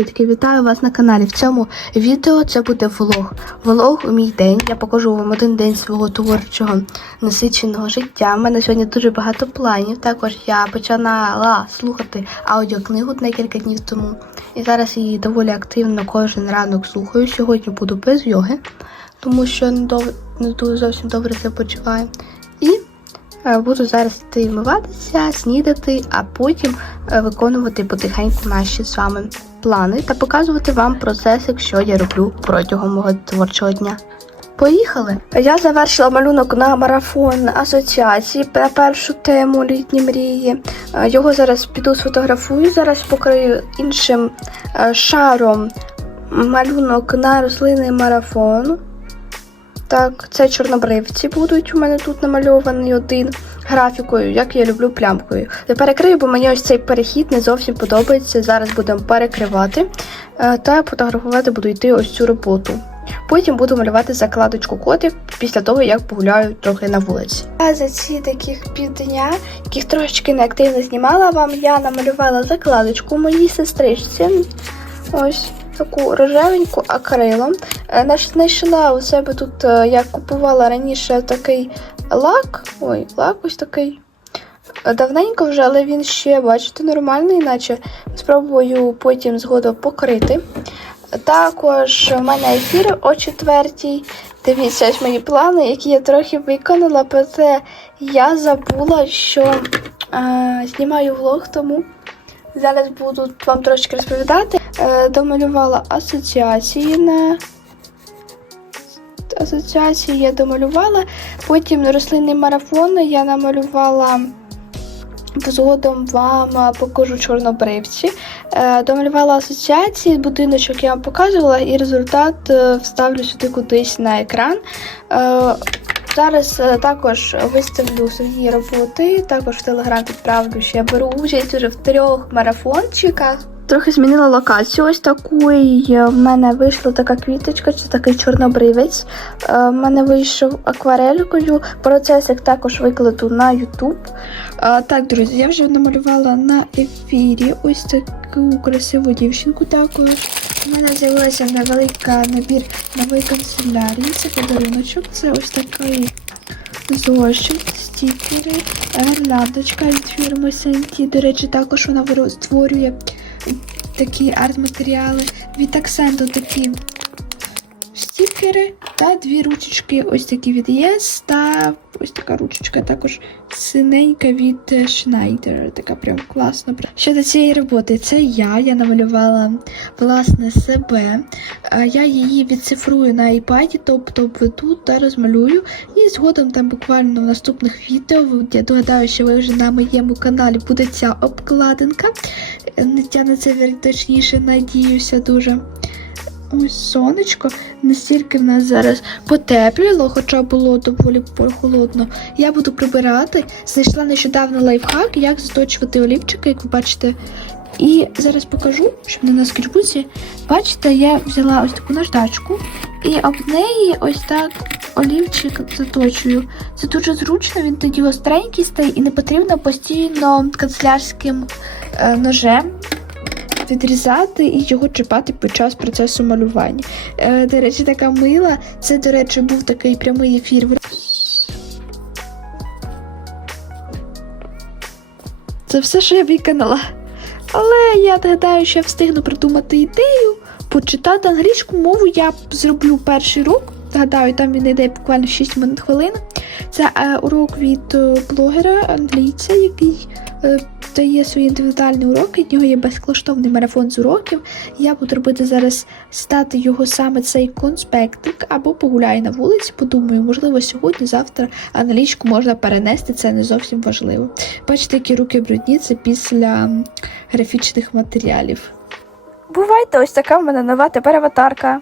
Привітки, вітаю вас на каналі. В цьому відео це буде влог. Влог у мій день. Я покажу вам один день свого творчого насиченого життя. У мене сьогодні дуже багато планів. Також я починала слухати аудіокнигу декілька днів тому. І зараз її доволі активно кожен ранок слухаю. Сьогодні буду без йоги, тому що не, дов... не дуже зовсім добре себе почуваю. І Е, Буду зараз йти вмиватися, снідати, а потім е, виконувати потихеньку наші з вами плани та показувати вам процеси, якщо я роблю протягом мого творчого дня. Поїхали! Я завершила малюнок на марафон асоціації на першу тему літні мрії. Його зараз піду сфотографую, зараз покрию іншим е, шаром малюнок на рослини марафон. Так, це чорнобривці будуть у мене тут намальований один графікою, як я люблю плямкою. Я перекрию, бо мені ось цей перехід не зовсім подобається. Зараз будемо перекривати е, та фотографувати буду йти ось цю роботу. Потім буду малювати закладочку котик після того, як погуляю трохи на вулиці. А за ці таких півдня, яких трошечки неактивно знімала вам, я намалювала закладочку моїй сестричці. Ось таку рожевеньку акрилом. Е, Знайшла у себе тут, е, я купувала раніше такий лак. Ой, лак ось такий. Е, Давненько вже, але він ще, бачите, нормальний, наче спробую потім згодом покрити. Також в мене ефір о четвертій. Дивіться, ось мої плани, які я трохи виконала, проте я забула, що е, знімаю влог, тому зараз буду вам трошки розповідати. Е, домалювала асоціації на асоціації я домалювала. Потім рослинний марафон я намалювала. Згодом вам е, покажу чорнобривці. Е, Домалювала асоціації, будиночок я вам показувала, і результат вставлю сюди кудись на екран. Зараз також виставлю свої роботи, також в телеграм відправлю, що я беру участь уже в трьох марафончиках. Трохи змінила локацію. Ось таку і в мене вийшла така квіточка, це такий чорнобривець. Е, В мене вийшов акварелькою. Процесик також викладу на YouTube. Е, Так, друзі, я вже намалювала на ефірі ось таку красиву дівчинку. Також у мене з'явилася невелика набір нової канцелярії. Це подаруночок. Це ось такий зошит, стікери, гірляндочка від фірми Сенті. До речі, також вона створює такі арт-матеріали. Від акценту такі стікери та дві ручечки, ось такі від Yes, та ось така ручечка також синенька від е, Schneider. Така прям класна. Щодо цієї роботи, це я. Я намалювала власне себе. Я її відцифрую на iPad, тобто обведу та розмалюю. І згодом там буквально в наступних відео, я догадаю, що ви вже на моєму каналі буде ця обкладинка. Я на це точніше надіюся дуже. Ось сонечко, настільки в нас зараз потепліло, хоча було доволі прохолодно. Я буду прибирати. Знайшла нещодавно лайфхак, як заточувати олівчики, як ви бачите. І зараз покажу, щоб не на скрипуці. Бачите, я взяла ось таку наждачку і об неї ось так олівчик заточую. Це дуже зручно, він тоді остренький стає і не потрібно постійно канцелярським ножем відрізати і його чіпати під час процесу малювання. Е, до речі, така мила. Це, до речі, був такий прямий ефір. Це все, що я виконала. Але я гадаю, що я встигну придумати ідею, почитати англійську мову. Я зроблю перший урок. Гадаю, там він йде буквально 6 хвилин. Це е, урок від е, блогера англійця, який е, дає свої індивідуальні уроки. В нього є безкоштовний марафон з уроків. Я буду робити зараз стати його саме цей конспектик або погуляю на вулиці. Подумаю, можливо, сьогодні, завтра англійську можна перенести, це не зовсім важливо. Бачите, які руки брудні, це після графічних матеріалів. Бувайте, ось така в мене нова тепер аватарка.